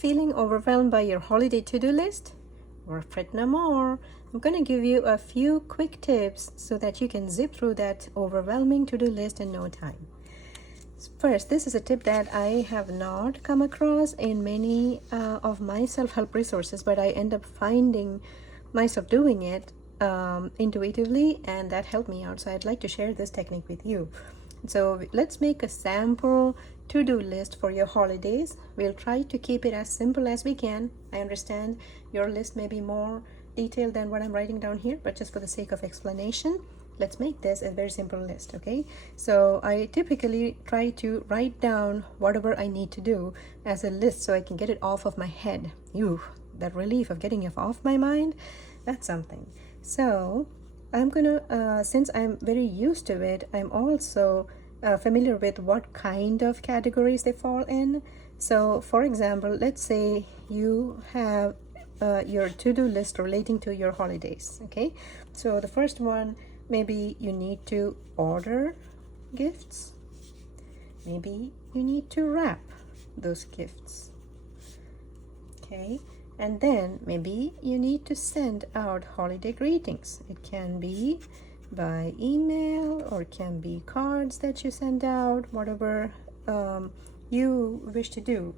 Feeling overwhelmed by your holiday to-do list? Or fret no more. I'm going to give you a few quick tips so that you can zip through that overwhelming to-do list in no time. First, this is a tip that I have not come across in many of my self-help resources, but I end up finding myself doing it intuitively, and that helped me out. So I'd like to share this technique with you. So let's make a sample to-do list for your holidays. We'll try to keep it as simple as we can. I understand your list may be more detailed than what I'm writing down here, but just for the sake of explanation, let's make this a very simple list, okay? So I typically try to write down whatever I need to do as a list so I can get it off of my head. That relief of getting it off my mind, that's something. So I'm gonna, since I'm very used to it, I'm also familiar with what kind of categories they fall in. So for example, let's say you have your to-do list relating to your holidays, okay? So the first one, maybe you need to order gifts. Maybe you need to wrap those gifts, okay? And then maybe you need to send out holiday greetings. It can be by email or it can be cards that you send out, whatever you wish to do.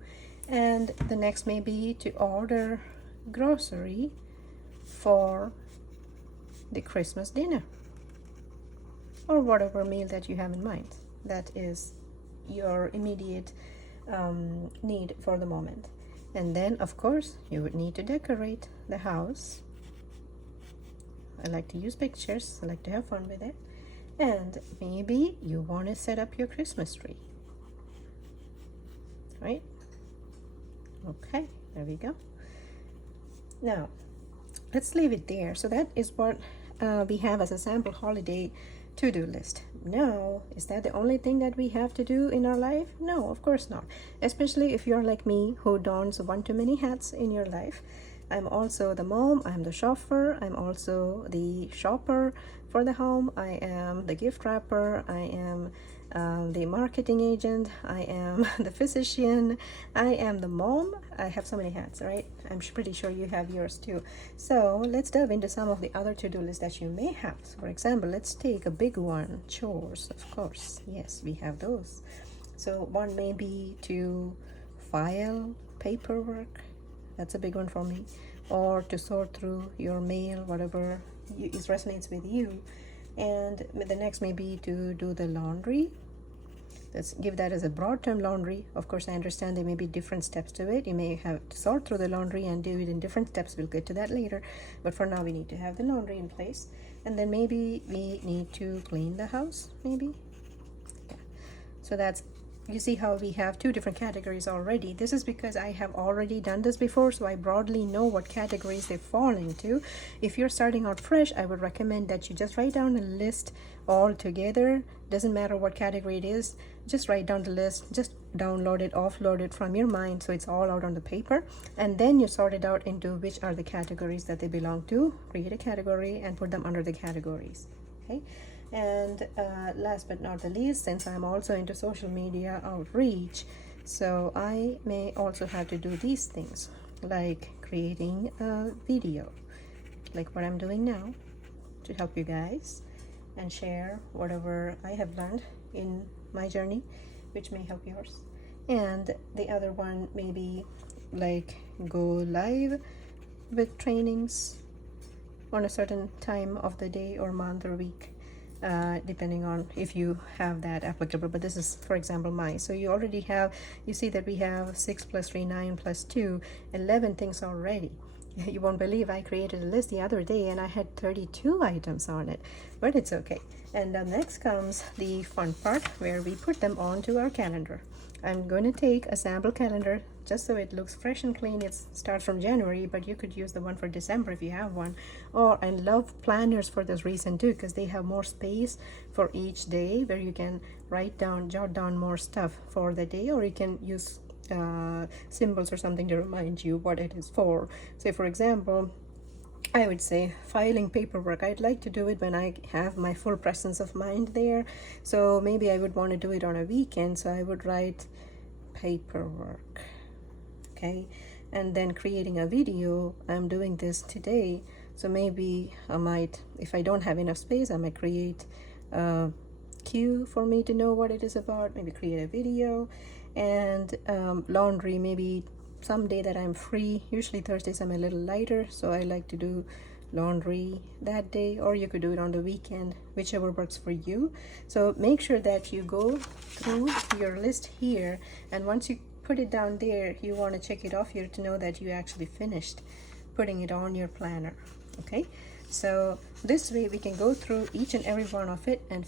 And the next may be to order grocery for the Christmas dinner or whatever meal that you have in mind. That is your immediate need for the moment. And then of course you would need to decorate the house. I like to use pictures, I like to have fun with it. And maybe you want to set up your Christmas tree, right? Okay, there we go. Now let's leave it there. So that is what we have as a sample holiday to-do list. Now, is that the only thing that we have to do in our life? No, of course not. Especially if you're like me, who dons one too many hats in your life. I'm also the mom, I'm the chauffeur, I'm also the shopper for the home, I am the gift wrapper, I am the marketing agent, I am the physician, I am the mom. I have so many hats, right? I'm pretty sure you have yours too. So let's delve into some of the other to-do lists that you may have. For example, let's take a big one, chores, of course. Yes, we have those. So one may be to file paperwork. That's a big one for me. Or to sort through your mail, whatever resonates with you. And the next may be to do the laundry. Let's give that as a broad term, laundry. Of course, I understand there may be different steps to it. You may have to sort through the laundry and do it in different steps. We'll get to that later. But for now, we need to have the laundry in place. And then maybe we need to clean the house, maybe. Yeah. So that's, you see how we have two different categories already. This is because I have already done this before, so I broadly know what categories they fall into. If you're starting out fresh, I would recommend that you just write down a list all together. Doesn't matter what category it is, just write down the list, just download it, offload it from your mind so it's all out on the paper, and then you sort it out into which are the categories that they belong to. Create a category and put them under the categories, okay? And last but not the least, since I'm also into social media outreach, so I may also have to do these things, like creating a video, like what I'm doing now, to help you guys and share whatever I have learned in my journey, which may help yours. And the other one may be like go live with trainings on a certain time of the day or month or week. Depending on if you have that applicable, but this is, for example, mine. So you already have, you see that we have 6 plus 3, 9 plus 2, 11 things already. You won't believe I created a list the other day and I had 32 items on it, but it's okay. And next comes the fun part where we put them onto our calendar. I'm going to take a sample calendar just so it looks fresh and clean. It starts from January, but you could use the one for December if you have one. Or I love planners for this reason too, because they have more space for each day where you can write down, jot down more stuff for the day, or you can use symbols or something to remind you what it is for. Say for example, I would say filing paperwork. I'd like to do it when I have my full presence of mind there. So maybe I would want to do it on a weekend. So I would write paperwork. okay, and then creating a video. I'm doing this today, so maybe I might, if I don't have enough space, I might create a cue for me to know what it is about, maybe create a video. And laundry, maybe someday that I'm free. Usually Thursdays I'm a little lighter, so I like to do laundry that day, or you could do it on the weekend, whichever works for you. So make sure that you go through your list here, and once you put it down there, you want to check it off here to know that you actually finished putting it on your planner. Okay, so this way we can go through each and every one of it and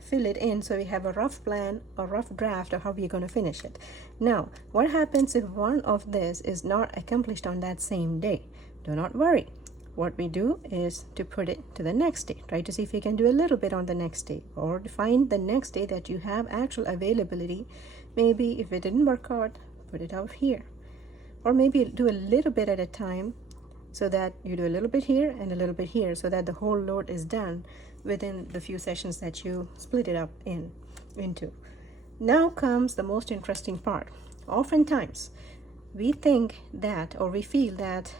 fill it in, so we have a rough plan, a rough draft of how we're going to finish it. Now, what happens if one of this is not accomplished on that same day? Do not worry. What we do is to put it to the next day. Try to see if you can do a little bit on the next day, or find the next day that you have actual availability. Maybe if it didn't work out, put it out here, or maybe do a little bit at a time, so that you do a little bit here and a little bit here, so that the whole load is done within the few sessions that you split it up into. Now comes the most interesting part. Oftentimes we think that, or we feel that,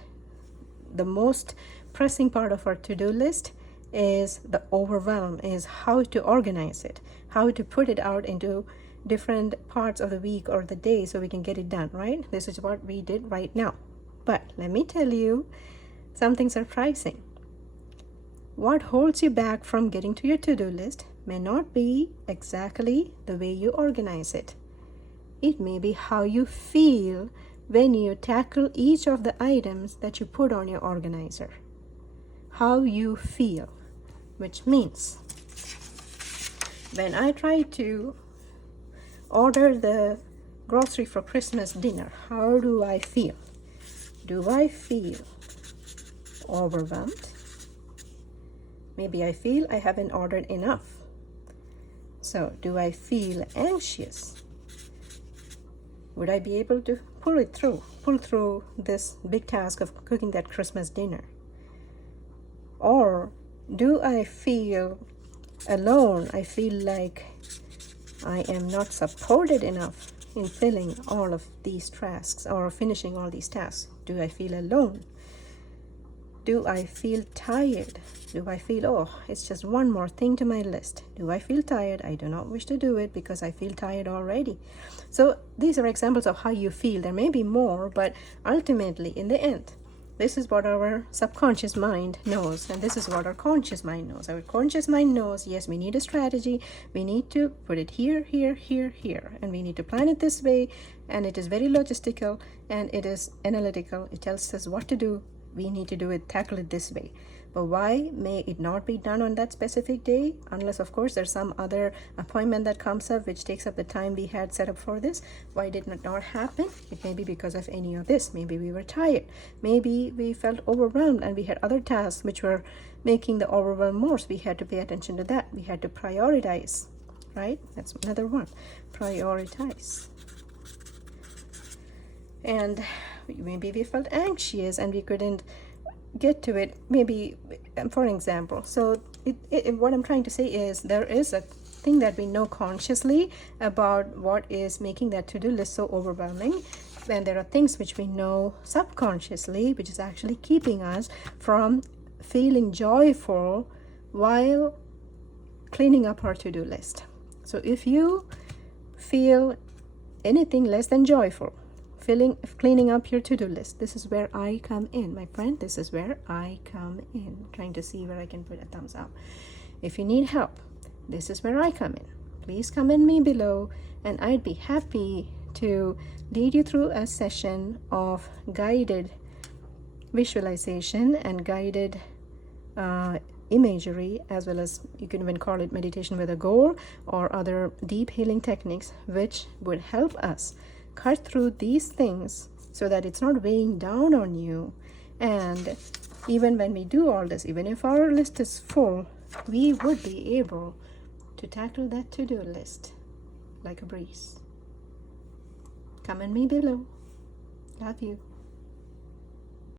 the most pressing part of our to-do list is the overwhelm, is how to organize it, how to put it out into different parts of the week or the day so we can get it done, right? This is what we did right now. But let me tell you something surprising. What holds you back from getting to your to-do list may not be exactly the way you organize it. It may be how you feel when you tackle each of the items that you put on your organizer. How you feel, which means when I try to order the grocery for Christmas dinner, how do I feel? Do I feel overwhelmed? Maybe I feel I haven't ordered enough. So, do I feel anxious? Would I be able to pull through this big task of cooking that Christmas dinner? Or do I feel alone? I feel like I am not supported enough in filling all of these tasks or finishing all these tasks. Do I feel alone? Do I feel tired? Do I feel, oh, it's just one more thing to my list? Do I feel tired? I do not wish to do it because I feel tired already. So these are examples of how you feel. There may be more, but ultimately, in the end, this is what our subconscious mind knows, and this is what our conscious mind knows. Our conscious mind knows, yes, we need a strategy. We need to put it here, here, here, here, and we need to plan it this way, and it is very logistical, and it is analytical. It tells us what to do. We need to do it, tackle it this way. But why may it not be done on that specific day? Unless, of course, there's some other appointment that comes up which takes up the time we had set up for this. Why did it not happen? It may be because of any of this. Maybe we were tired. Maybe we felt overwhelmed and we had other tasks which were making the overwhelm more. So we had to pay attention to that. We had to prioritize, right? That's another one. Prioritize. And maybe we felt anxious and we couldn't get to it, maybe, for example. So what I'm trying to say is there is a thing that we know consciously about what is making that to-do list so overwhelming, and there are things which we know subconsciously which is actually keeping us from feeling joyful while cleaning up our to-do list. So if you feel anything less than joyful cleaning up your to-do list, this is where I come in, my friend. This is where I come in. Trying to see where I can put a thumbs up. If you need help, this is where I come in. Please comment me below, and I'd be happy to lead you through a session of guided visualization and guided imagery, as well as you can even call it meditation with a goal or other deep healing techniques which would help us cut through these things so that it's not weighing down on you. And even when we do all this, even if our list is full, we would be able to tackle that to-do list like a breeze. Comment me below. Love you.